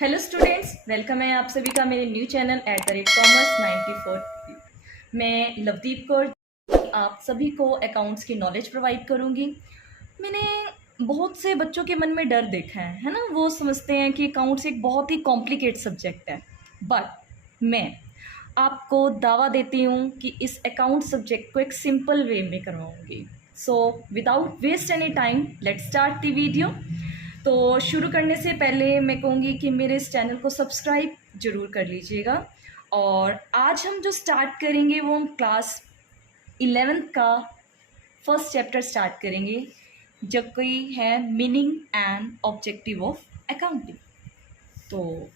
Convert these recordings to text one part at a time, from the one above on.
Hello students, welcome है आप सभी का मेरे न्यू चैनल @कॉमर्स 94। मैं लवदीप कौर आप सभी को अकाउंट्स की नॉलेज प्रोवाइड करूंगी। मैंने बहुत से बच्चों के मन में डर देखा है ना। वो समझते हैं कि अकाउंट्स एक बहुत ही कॉम्प्लिकेट सब्जेक्ट है, बट मैं आपको दावा देती हूँ कि इस अकाउंट सब्जेक्ट को एक सिंपल वे में करवाऊँगी। So without waste any time let's start the video. तो शुरू करने से पहले मैं कहूँगी कि मेरे इस चैनल को सब्सक्राइब ज़रूर कर लीजिएगा। और आज हम जो स्टार्ट करेंगे वो हम क्लास 11th का फर्स्ट चैप्टर स्टार्ट करेंगे, जो कोई है meaning and objective of accounting. तो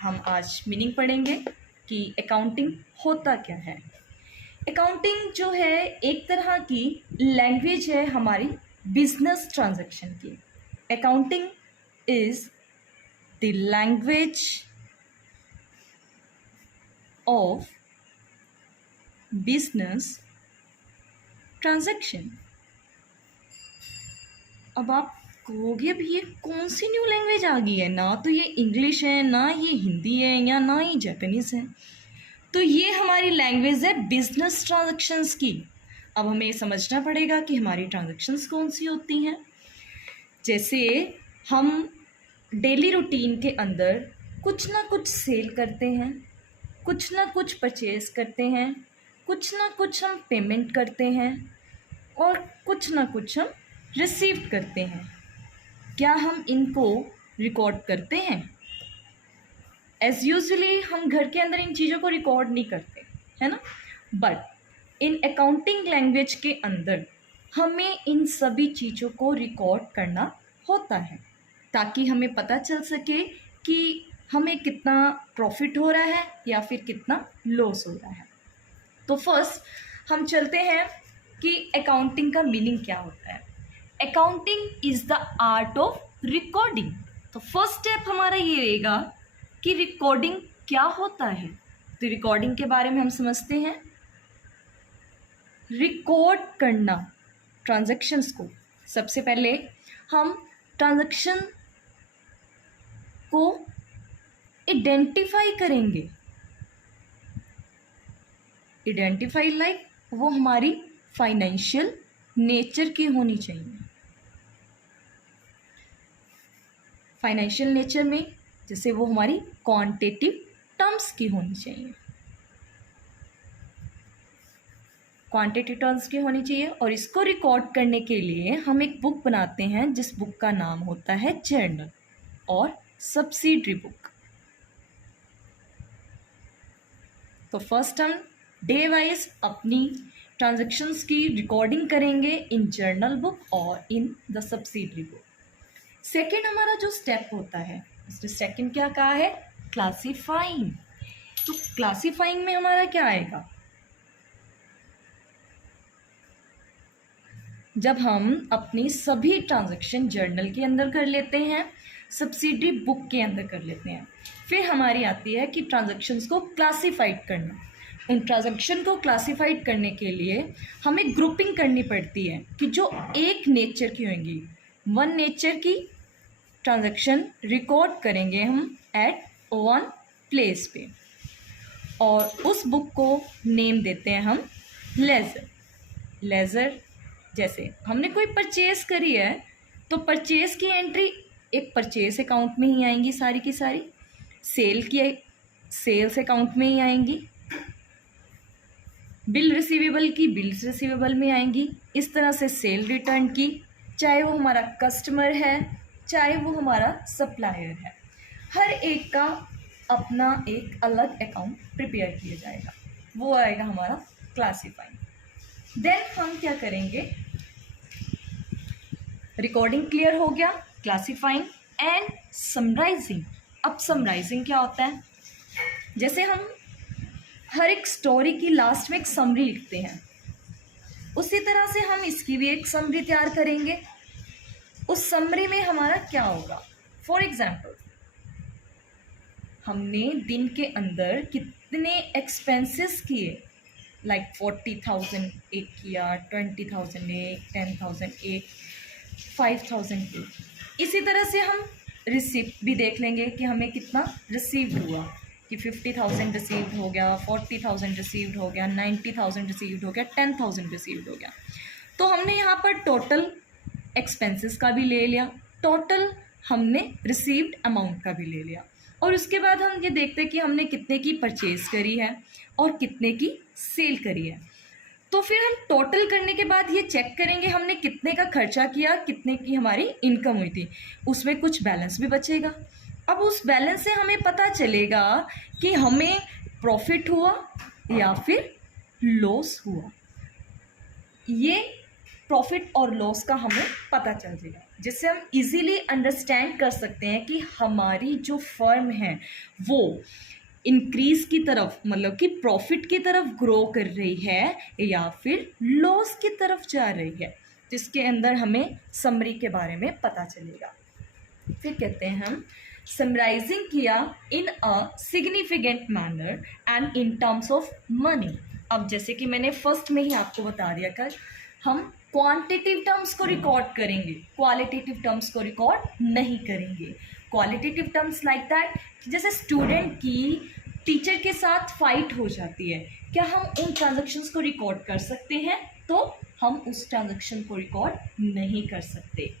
हम आज मीनिंग पढ़ेंगे कि अकाउंटिंग होता क्या है। अकाउंटिंग जो है एक तरह की लैंग्वेज है हमारी बिजनेस ट्रांजैक्शन की। Accounting is the language of business transaction। अब आप कहोगे अब ये कौन सी न्यू लैंग्वेज आ गई है, ना तो ये इंग्लिश है, ना ये हिंदी है, या ना ही जापानीज़ है। तो ये हमारी लैंग्वेज है बिजनेस ट्रांजैक्शंस की। अब हमें ये समझना पड़ेगा कि हमारी ट्रांजैक्शंस कौन सी होती हैं। जैसे हम डेली रूटीन के अंदर कुछ ना कुछ सेल करते हैं, कुछ ना कुछ परचेज करते हैं, कुछ ना कुछ हम पेमेंट करते हैं और कुछ ना कुछ हम रिसीव करते हैं। क्या हम इनको रिकॉर्ड करते हैं? एज यूजुअली हम घर के अंदर इन चीज़ों को रिकॉर्ड नहीं करते, है ना। बट इन अकाउंटिंग लैंग्वेज के अंदर हमें इन सभी चीज़ों को रिकॉर्ड करना होता है, ताकि हमें पता चल सके कि हमें कितना प्रॉफिट हो रहा है या फिर कितना लॉस हो रहा है। तो फर्स्ट हम चलते हैं कि अकाउंटिंग का मीनिंग क्या होता है। Accounting is the art of recording. तो फर्स्ट स्टेप हमारा ये रहेगा कि रिकॉर्डिंग क्या होता है। तो रिकॉर्डिंग के बारे में हम समझते हैं। रिकॉर्ड करना ट्रांजैक्शंस को, सबसे पहले हम ट्रांजैक्शन को आइडेंटिफाई करेंगे। आइडेंटिफाई लाइक वो हमारी फाइनेंशियल नेचर की होनी चाहिए। फाइनेंशियल नेचर में जैसे वो हमारी क्वांटिटेटिव टर्म्स की होनी चाहिए, क्वांटिटी टर्म्स की होनी चाहिए। और इसको रिकॉर्ड करने के लिए हम एक बुक बनाते हैं जिस बुक का नाम होता है जर्नल और सब्सिडरी बुक। तो फर्स्ट हम डे वाइज अपनी ट्रांजैक्शंस की रिकॉर्डिंग करेंगे इन जर्नल बुक और in the subsidiary book. Second हमारा जो स्टेप होता है, सेकेंड क्या कहा है? क्लासीफाइंग। तो क्लासीफाइंग में हमारा क्या आएगा? जब हम अपनी सभी ट्रांजैक्शन जर्नल के अंदर कर लेते हैं, सब्सिडरी बुक के अंदर कर लेते हैं, फिर हमारी आती है कि ट्रांजैक्शंस को क्लासीफाइड करना। उन ट्रांजैक्शन को क्लासीफाइड करने के लिए हमें ग्रुपिंग करनी पड़ती है कि जो एक नेचर की होंगी, वन नेचर की ट्रांजैक्शन रिकॉर्ड करेंगे हम एट वन प्लेस पे, और उस बुक को नेम देते हैं हम लेजर। लेजर जैसे हमने कोई परचेज करी है तो परचेज की एंट्री एक परचेज अकाउंट में ही आएंगी, सारी की सारी सेल की सेल्स अकाउंट में ही आएंगी, बिल रिसीवेबल की बिल्स रिसीवेबल में आएंगी। इस तरह से सेल रिटर्न की, चाहे वो हमारा कस्टमर है चाहे वो हमारा सप्लायर है, हर एक का अपना एक अलग अकाउंट प्रिपेयर किया जाएगा, वो आएगा हमारा क्लासीफाइंग। देन हम क्या करेंगे? रिकॉर्डिंग क्लियर हो गया, क्लासीफाइंग एंड समराइजिंग। अब समराइजिंग क्या होता है? जैसे हम हर एक स्टोरी की लास्ट में एक समरी लिखते हैं, उसी तरह से हम इसकी भी एक समरी तैयार करेंगे। उस समरी में हमारा क्या होगा? फॉर एग्जाम्पल, हमने दिन के अंदर कितने एक्सपेंसेस किए, लाइक 40,000 एक किया, 20,000 एक, 10,000 एक, 5,000 एक। इसी तरह से हम रिसिप्ट भी देख लेंगे कि हमें कितना रिसीव्ड हुआ, कि 50,000 रिसीव्ड हो गया, 40,000 रिसीव्ड हो गया, 90,000 रिसीव्ड हो गया, 10,000 रिसीव्ड हो गया। तो हमने यहाँ पर टोटल एक्सपेंसेस का भी ले लिया, टोटल हमने रिसीव्ड अमाउंट का भी ले लिया, और उसके बाद हम ये देखते हैं कि हमने कितने की परचेज़ करी है और कितने की सेल करी है। तो फिर हम टोटल करने के बाद ये चेक करेंगे हमने कितने का खर्चा किया, कितने की हमारी इनकम हुई थी, उसमें कुछ बैलेंस भी बचेगा। अब उस बैलेंस से हमें पता चलेगा कि हमें प्रॉफिट हुआ या फिर लॉस हुआ। ये प्रॉफिट और लॉस का हमें पता चल जाएगा, जिससे हम इजीली अंडरस्टैंड कर सकते हैं कि हमारी जो फर्म है वो इंक्रीज की तरफ, मतलब कि प्रॉफिट की तरफ ग्रो कर रही है या फिर लॉस की तरफ जा रही है। जिसके अंदर हमें समरी के बारे में पता चलेगा। फिर कहते हैं हम समराइजिंग किया in a significant manner and in terms of money. अब जैसे कि मैंने फर्स्ट में ही आपको बता दिया कर, हम क्वांटिटिव टर्म्स को रिकॉर्ड करेंगे, क्वालिटेटिव टर्म्स को रिकॉर्ड नहीं करेंगे। क्वालिटेटिव टर्म्स लाइक दैट, जैसे स्टूडेंट की टीचर के साथ फाइट हो जाती है, क्या हम उन ट्रांजैक्शंस को रिकॉर्ड कर सकते हैं? तो हम उस ट्रांजैक्शन को रिकॉर्ड नहीं कर सकते।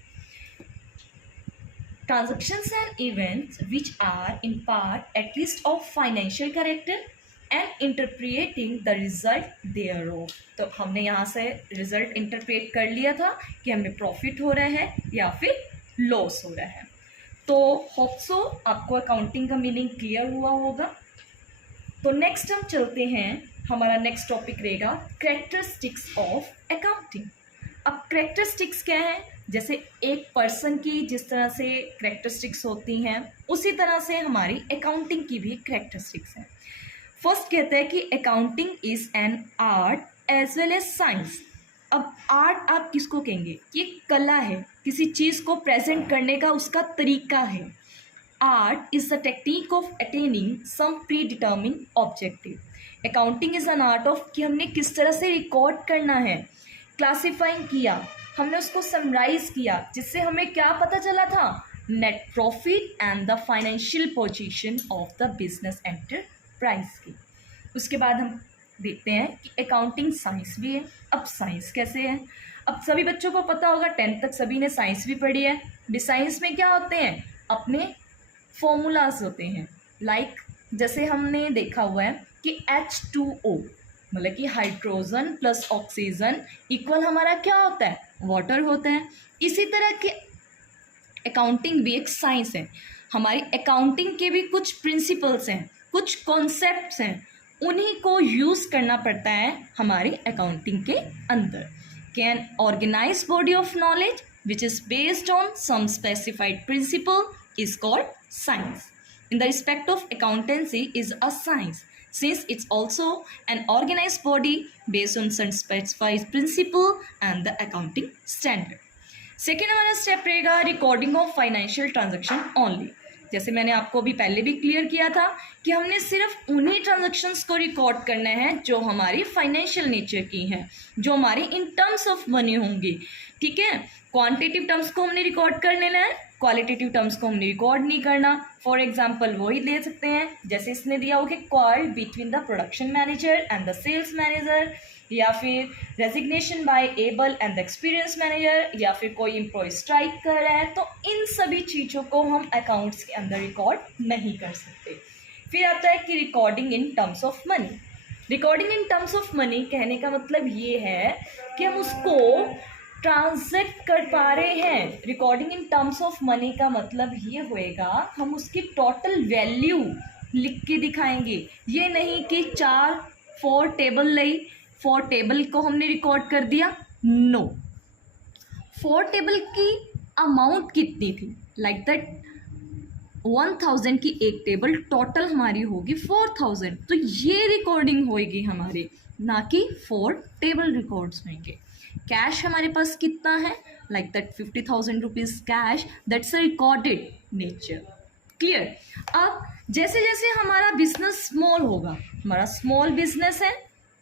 Transactions and events which are in part at least of financial character and interpreting the result thereof। तो हमने यहाँ से रिजल्ट इंटरप्रेट कर लिया था कि हमें प्रॉफिट हो रहा है या फिर लॉस हो रहा है। तो होप सो आपको अकाउंटिंग का मीनिंग क्लियर हुआ होगा। तो नेक्स्ट हम चलते हैं, हमारा नेक्स्ट टॉपिक रहेगा कैरेक्टरिस्टिक्स ऑफ अकाउंटिंग। अब कैरेक्टरिस्टिक्स क्या है? जैसे एक पर्सन की जिस तरह से कैरेक्टरिस्टिक्स होती हैं, उसी तरह से हमारी अकाउंटिंग की भी कैरेक्टरिस्टिक्स हैं। फर्स्ट कहते हैं कि accounting is an art as well as science. अब आर्ट आप किसको कहेंगे? ये कला है, किसी चीज़ को प्रेजेंट करने का उसका तरीका है। Art is the technique of attaining some pre determine objective. Accounting is an art of कि हमने किस तरह से रिकॉर्ड करना है, क्लासिफाइंग किया, हमने उसको समराइज किया, जिससे हमें क्या पता चला था? Net profit and the financial position of the business enterprise की। उसके बाद हम देखते हैं कि अकाउंटिंग साइंस भी है। अब साइंस कैसे है? अब सभी बच्चों को पता होगा, 10th तक सभी ने साइंस भी पढ़ी है। साइंस में क्या होते हैं? अपने फॉर्मूलाज होते हैं। लाइक जैसे हमने देखा हुआ है कि H2O मतलब कि हाइड्रोजन प्लस ऑक्सीजन इक्वल हमारा क्या होता है? वाटर होता है। इसी तरह के अकाउंटिंग भी एक साइंस है। हमारी अकाउंटिंग के भी कुछ प्रिंसिपल्स हैं, कुछ कॉन्सेप्ट्स हैं, उन्हीं को यूज़ करना पड़ता है हमारी अकाउंटिंग के अंदर। Can organise body of knowledge which is based on some specified principle is called science. In the respect of accountancy is a science, since it's also an organized body based on some specified principle and the accounting standard. Second हमारा step रहेगा recording of financial transaction only. जैसे मैंने आपको भी पहले भी clear किया था कि हमने सिर्फ उन्हीं ट्रांजेक्शन्स को रिकॉर्ड करना है जो हमारी फाइनेंशियल नेचर की हैं, जो हमारी इन टर्म्स ऑफ मनी होंगी। ठीक है, क्वांटिटिव टर्म्स को हमने रिकॉर्ड कर लेना है, क्वालिटेटिव टर्म्स को हमने रिकॉर्ड नहीं करना। फॉर एग्जाम्पल वही ले सकते हैं जैसे इसने दिया हो कि call between the production manager and the sales manager, या फिर resignation by able and the experience manager, या फिर कोई एम्प्लॉय स्ट्राइक कर रहा है। तो इन सभी चीज़ों को हम अकाउंट्स के अंदर रिकॉर्ड नहीं कर सकते। फिर आता है कि recording in terms of money. Recording in terms of money कहने का मतलब ये है कि हम उसको ट्रांजैक्ट कर पा रहे हैं। Recording in terms of money का मतलब ये होएगा हम उसकी टोटल वैल्यू लिख के दिखाएंगे। ये नहीं कि 4 टेबल ली, 4 टेबल को हमने रिकॉर्ड कर दिया। नो, 4 टेबल की अमाउंट कितनी थी, लाइक दैट 1000 की एक टेबल, टोटल हमारी होगी 4000। तो ये रिकॉर्डिंग होएगी हमारी, ना कि 4 टेबल रिकॉर्ड्स होंगे। कैश हमारे पास कितना है, like that 50,000 rupees cash, that's a recorded nature. Clear? अब जैसे जैसे हमारा बिजनेस स्मॉल होगा, हमारा स्मॉल बिजनेस है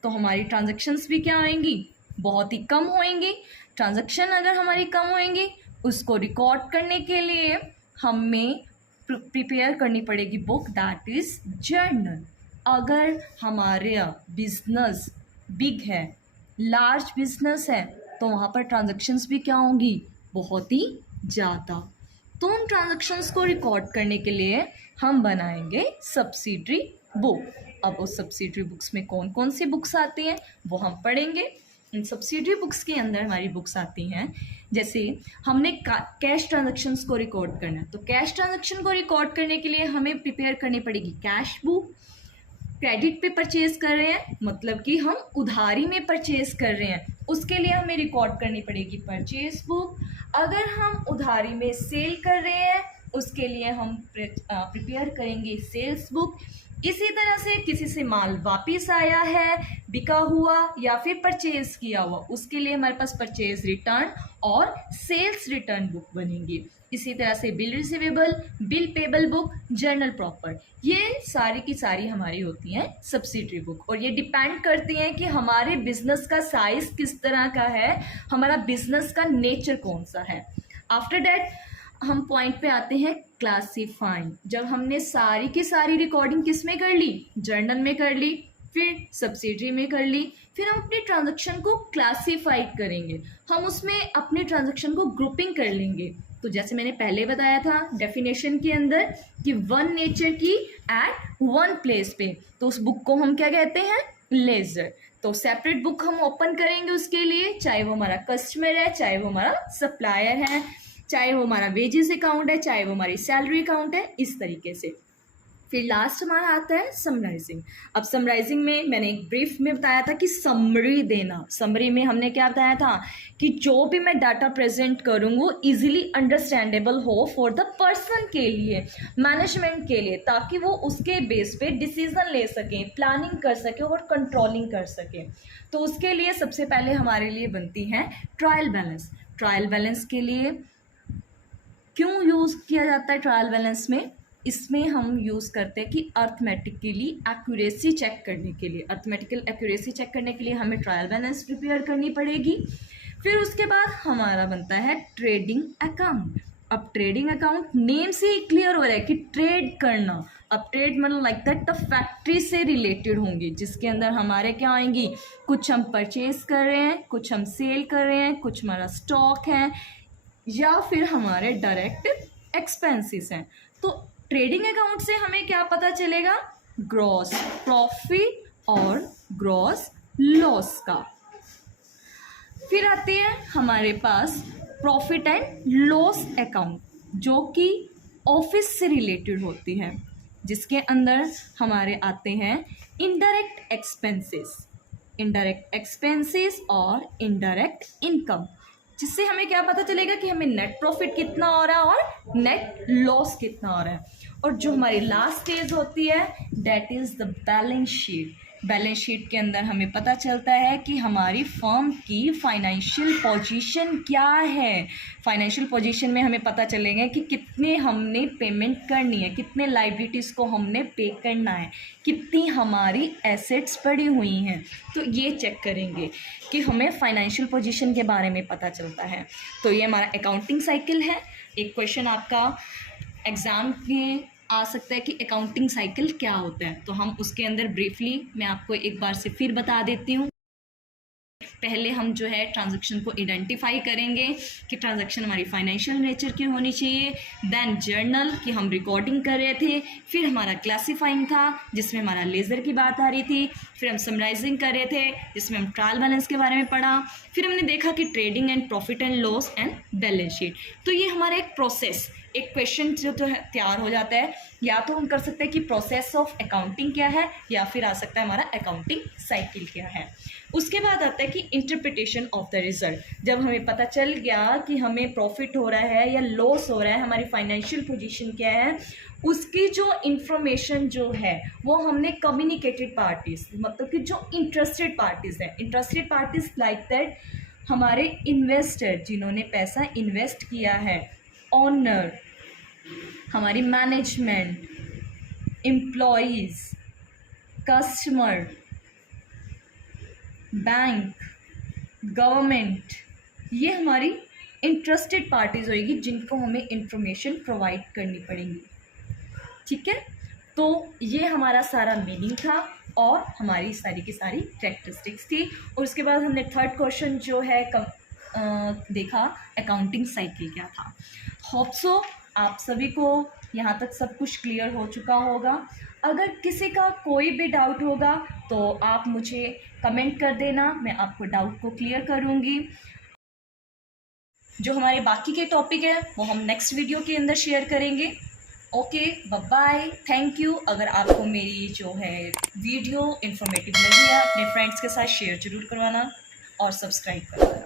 तो हमारी ट्रांजैक्शंस भी क्या होंगी? बहुत ही कम होंगी। ट्रांजैक्शन अगर हमारी कम होंगी, उसको रिकॉर्ड करने के लिए हमें प्रिपेयर करनी पड़ेगी बुक, दैट इज़ जर्नल। अगर हमारा बिजनेस बिग है, लार्ज बिजनेस है, तो वहाँ पर ट्रांजैक्शंस भी क्या होंगी, बहुत ही ज़्यादा। तो उन ट्रांजैक्शंस को रिकॉर्ड करने के लिए हम बनाएंगे सब्सिडरी बुक। अब उस सब्सिडरी बुक्स में कौन कौन सी बुक्स आती हैं वो हम पढ़ेंगे। इन सब्सिडरी बुक्स के अंदर हमारी बुक्स आती हैं, जैसे हमने कैश ट्रांजैक्शंस को रिकॉर्ड करना है, तो कैश ट्रांजैक्शन को रिकॉर्ड करने के लिए हमें प्रिपेयर करनी पड़ेगी कैश बुक। क्रेडिट पे परचेज कर रहे हैं, मतलब कि हम उधारी में परचेज कर रहे हैं, उसके लिए हमें रिकॉर्ड करनी पड़ेगी परचेज बुक। अगर हम उधारी में सेल कर रहे हैं, उसके लिए हम प्रिपेयर करेंगे सेल्स बुक। इसी तरह से किसी से माल वापस आया है, बिका हुआ या फिर परचेज किया हुआ, उसके लिए हमारे पास परचेज रिटर्न और सेल्स रिटर्न बुक बनेंगी। इसी तरह से bill receivable, bill payable book, journal proper, ये सारी की सारी हमारी होती हैं सब्सिडरी बुक। और ये डिपेंड करती हैं कि हमारे बिजनेस का साइज किस तरह का है, हमारा बिजनेस का नेचर कौन सा है। आफ्टर दैट हम पॉइंट पे आते हैं क्लासीफाइंग। जब हमने सारी की सारी रिकॉर्डिंग किस में कर ली, जर्नल में कर ली, फिर सब्सिडरी में कर ली, फिर हम अपने ट्रांजैक्शन को क्लासीफाइड करेंगे, हम उसमें अपने ट्रांजैक्शन को ग्रुपिंग कर लेंगे। तो जैसे मैंने पहले बताया था डेफिनेशन के अंदर कि वन नेचर की एट वन प्लेस पे, तो उस बुक को हम क्या कहते हैं, लेजर। तो सेपरेट बुक हम ओपन करेंगे उसके लिए, चाहे वो हमारा कस्टमर है, चाहे वो हमारा सप्लायर है, चाहे वो हमारा वेजेस अकाउंट है, चाहे वो हमारी सैलरी अकाउंट है, इस तरीके से। फिर लास्ट हमारा आता है समराइजिंग। अब समराइजिंग में मैंने एक ब्रीफ में बताया था कि समरी देना। समरी में हमने क्या बताया था कि जो भी मैं डाटा प्रेजेंट करूँ वो इजीली अंडरस्टैंडेबल हो फॉर द पर्सन के लिए, मैनेजमेंट के लिए, ताकि वो उसके बेस पे डिसीजन ले सकें, प्लानिंग कर सके और कंट्रोलिंग कर सके। तो उसके लिए सबसे पहले हमारे लिए बनती है ट्रायल बैलेंस। ट्रायल बैलेंस के लिए क्यों यूज़ किया जाता है ट्रायल बैलेंस में, इसमें हम यूज़ करते हैं कि अर्थमेटिकली एक्यूरेसी चेक करने के लिए, अर्थमेटिकल एक्यूरेसी चेक करने के लिए हमें ट्रायल बैलेंस प्रिपेयर करनी पड़ेगी। फिर उसके बाद हमारा बनता है ट्रेडिंग अकाउंट। अब ट्रेडिंग अकाउंट नेम से ही क्लियर हो रहा है कि ट्रेड करना। अब ट्रेड मतलब लाइक दैट द फैक्ट्री से रिलेटेड होंगी, जिसके अंदर हमारे क्या आएंगी, कुछ हम परचेज कर रहे हैं, कुछ हम सेल कर रहे हैं, कुछ हमारा स्टॉक है, या फिर हमारे डायरेक्ट एक्सपेंसेस हैं। तो ट्रेडिंग अकाउंट से हमें क्या पता चलेगा, ग्रॉस प्रॉफिट और ग्रॉस लॉस का। फिर आती है हमारे पास प्रॉफिट एंड लॉस अकाउंट, जो कि ऑफिस से रिलेटेड होती है, जिसके अंदर हमारे आते हैं इनडायरेक्ट एक्सपेंसेस, इनडायरेक्ट एक्सपेंसेस और इनडायरेक्ट इनकम, जिससे हमें क्या पता चलेगा कि हमें नेट प्रॉफिट कितना हो रहा है और नेट लॉस कितना हो रहा है। और जो हमारी लास्ट स्टेज होती है that is the balance sheet. Balance sheet के अंदर हमें पता चलता है कि हमारी फर्म की फाइनेंशियल पोजीशन क्या है। फाइनेंशियल पोजीशन में हमें पता चलेगा कि कितने हमने पेमेंट करनी है, कितने लाइबिलिटीज़ को हमने पे करना है, कितनी हमारी एसेट्स पड़ी हुई हैं। तो ये चेक करेंगे कि हमें फाइनेंशियल पोजीशन के बारे में पता चलता है। तो ये हमारा अकाउंटिंग साइकिल है। एक क्वेश्चन आपका एग्ज़ाम में आ सकता है कि अकाउंटिंग साइकिल क्या होता है, तो हम उसके अंदर ब्रीफली मैं आपको एक बार से फिर बता देती हूँ। पहले हम जो है ट्रांजैक्शन को आइडेंटिफाई करेंगे कि ट्रांजैक्शन हमारी फाइनेंशियल नेचर की होनी चाहिए, देन जर्नल कि हम रिकॉर्डिंग कर रहे थे, फिर हमारा क्लासीफाइंग था जिसमें हमारा लेज़र की बात आ रही थी, फिर हम समराइजिंग कर रहे थे जिसमें हम ट्रायल बैलेंस के बारे में पढ़ा, फिर हमने देखा कि trading and profit and loss and balance sheet. तो ये हमारा एक प्रोसेस, एक क्वेश्चन जो तो तैयार हो जाता है, या तो हम कर सकते हैं कि प्रोसेस ऑफ अकाउंटिंग क्या है, या फिर आ सकता है हमारा अकाउंटिंग साइकिल क्या है। उसके बाद आता है कि इंटरप्रिटेशन ऑफ द रिजल्ट। जब हमें पता चल गया कि हमें प्रॉफिट हो रहा है या लॉस हो रहा है, हमारी फाइनेंशियल पोजीशन क्या है, उसकी जो इंफॉर्मेशन जो है वो हमने कम्युनिकेटेड पार्टीज, मतलब कि जो इंटरेस्टेड पार्टीज हैं, इंटरेस्टेड पार्टीज लाइक दैट हमारे इन्वेस्टर जिन्होंने पैसा इन्वेस्ट किया है, ऑनर, हमारी management, employees, customer, bank, government, ये हमारी इंटरेस्टेड पार्टीज होगी जिनको हमें इंफॉर्मेशन प्रोवाइड करनी पड़ेगी। ठीक है, तो ये हमारा सारा मीनिंग था और हमारी सारी की सारी कैरेक्टरिस्टिक्स थी। और उसके बाद हमने थर्ड क्वेश्चन जो है देखा अकाउंटिंग साइकिल क्या था। होप सो आप सभी को यहाँ तक सब कुछ क्लियर हो चुका होगा। अगर किसी का कोई भी डाउट होगा तो आप मुझे कमेंट कर देना, मैं आपको डाउट को क्लियर करूँगी। जो हमारे बाकी के टॉपिक है वो हम नेक्स्ट वीडियो के अंदर शेयर करेंगे। Okay, bye, thank you. अगर आपको मेरी जो है वीडियो इन्फॉर्मेटिव लगी है अपने फ्रेंड्स के साथ शेयर ज़रूर करवाना और सब्सक्राइब करना।